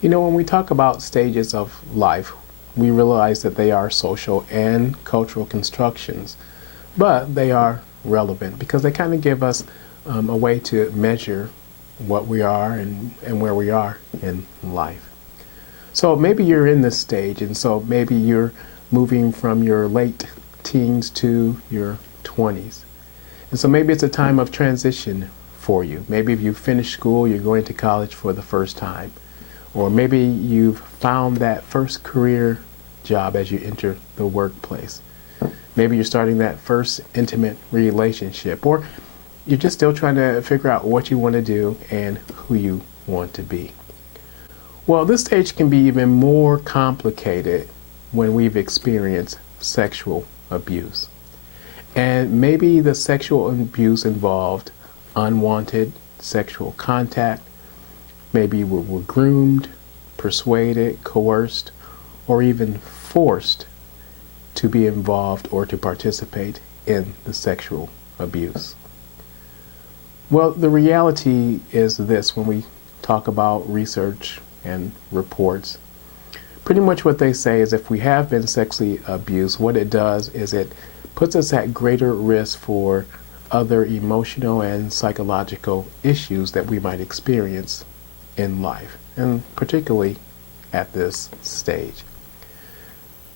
When we talk about stages of life, we realize that they are social and cultural constructions, but they are relevant because they kind of give us a way to measure what we are and where we are in life. So maybe you're in this stage, and so maybe you're moving from your late teens to your 20s. And so maybe it's a time of transition for you. Maybe if you finished school, you're going to college for the first time. Or maybe you've found that first career job as you enter the workplace. Maybe you're starting that first intimate relationship. Or you're just still trying to figure out what you want to do and who you want to be. Well, this stage can be even more complicated when we've experienced sexual abuse. And maybe the sexual abuse involved unwanted sexual contact. Maybe we're groomed, persuaded, coerced, or even forced to be involved or to participate in the sexual abuse. Well, the reality is this when we talk about research and reports. Pretty much what they say is if we have been sexually abused, what it does is it puts us at greater risk for other emotional and psychological issues that we might experience in life, and particularly at this stage.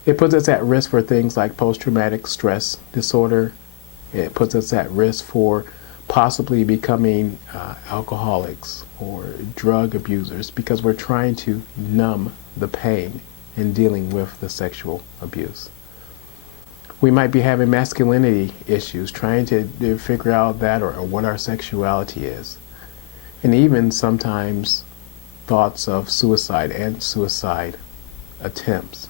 It puts us at risk for things like post-traumatic stress disorder. It puts us at risk for possibly becoming alcoholics or drug abusers because we're trying to numb the pain in dealing with the sexual abuse. We might be having masculinity issues, trying to figure out that or what our sexuality is. And even sometimes thoughts of suicide and suicide attempts.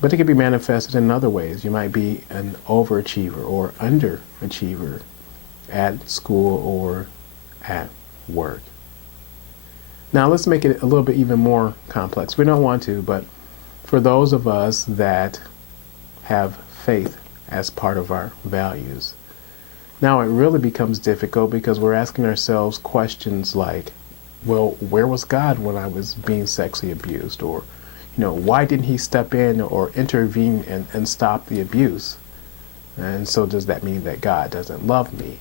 But it can be manifested in other ways. You might be an overachiever or underachiever at school or at work. Now let's make it a little bit even more complex. We don't want to, but for those of us that have faith as part of our values, now it really becomes difficult because we're asking ourselves questions like, well, where was God when I was being sexually abused? Or, why didn't he step in or intervene and stop the abuse? And so does that mean that God doesn't love me?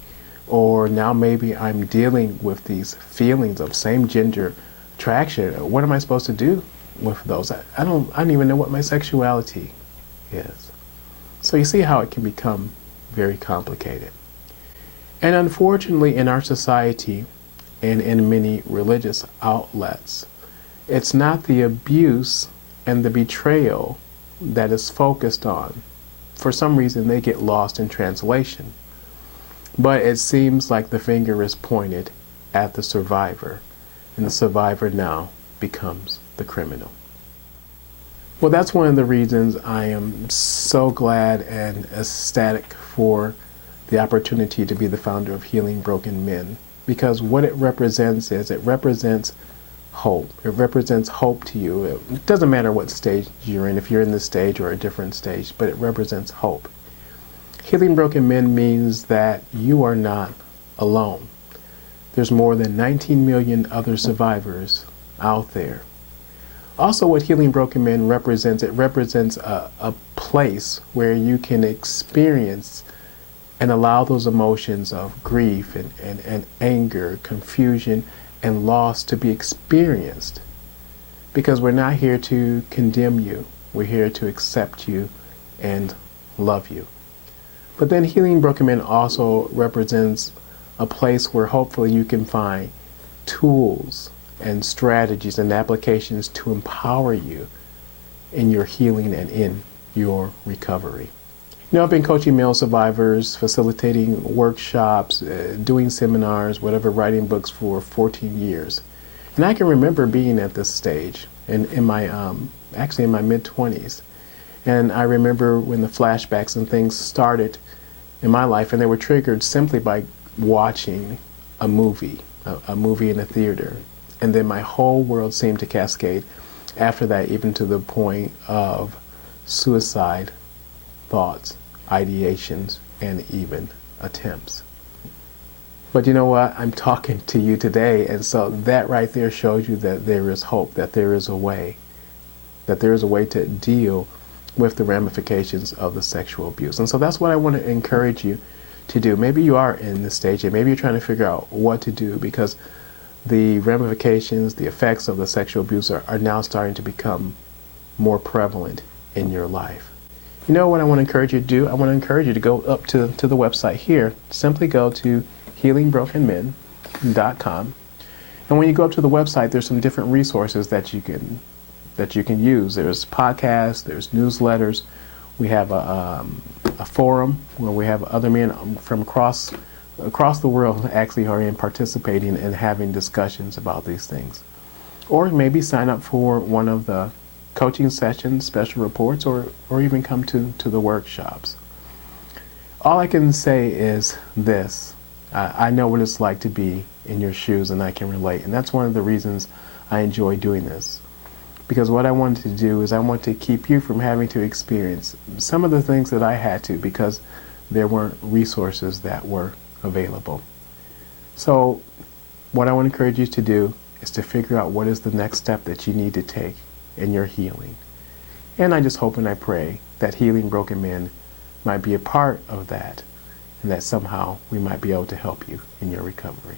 Or now maybe I'm dealing with these feelings of same gender attraction. What am I supposed to do with those? I don't even know what my sexuality is. So you see how it can become very complicated. And unfortunately in our society and in many religious outlets, it's not the abuse and the betrayal that is focused on. For some reason they get lost in translation. But it seems like the finger is pointed at the survivor, and the survivor now becomes the criminal. Well, that's one of the reasons I am so glad and ecstatic for the opportunity to be the founder of Healing Broken Men, because what it represents is it represents hope. It represents hope to you. It doesn't matter what stage you're in, if you're in this stage or a different stage, but it represents hope. Healing Broken Men means that you are not alone. There's more than 19 million other survivors out there. Also, what Healing Broken Men represents, it represents a place where you can experience and allow those emotions of grief and anger, confusion, and loss to be experienced. Because we're not here to condemn you. We're here to accept you and love you. But then Healing Broken Men also represents a place where hopefully you can find tools and strategies and applications to empower you in your healing and in your recovery. I've been coaching male survivors, facilitating workshops, doing seminars, whatever, writing books for 14 years. And I can remember being at this stage in my mid-20s. And I remember when the flashbacks and things started in my life, and they were triggered simply by watching a movie in a theater. And then my whole world seemed to cascade after that, even to the point of suicide thoughts, ideations, and even attempts. But you know what? I'm talking to you today, and so that right there shows you that there is hope, that there is a way, to deal with the ramifications of the sexual abuse. And so that's what I want to encourage you to do. Maybe you are in this stage and maybe you're trying to figure out what to do because the ramifications, the effects of the sexual abuse are now starting to become more prevalent in your life. You know what I want to encourage you to do? I want to encourage you to go up to the website here. Simply go to healingbrokenmen.com. And when you go up to the website, there's some different resources that you can use. There's podcasts, there's newsletters. We have a forum where we have other men from across the world actually are participating and having discussions about these things. Or maybe sign up for one of the coaching sessions, special reports, or even come to the workshops. All I can say is this. I know what it's like to be in your shoes and I can relate. And that's one of the reasons I enjoy doing this. Because what I wanted to do is I want to keep you from having to experience some of the things that I had to because there weren't resources that were available. So what I want to encourage you to do is to figure out what is the next step that you need to take in your healing. And I just hope and I pray that Healing Broken Men might be a part of that and that somehow we might be able to help you in your recovery.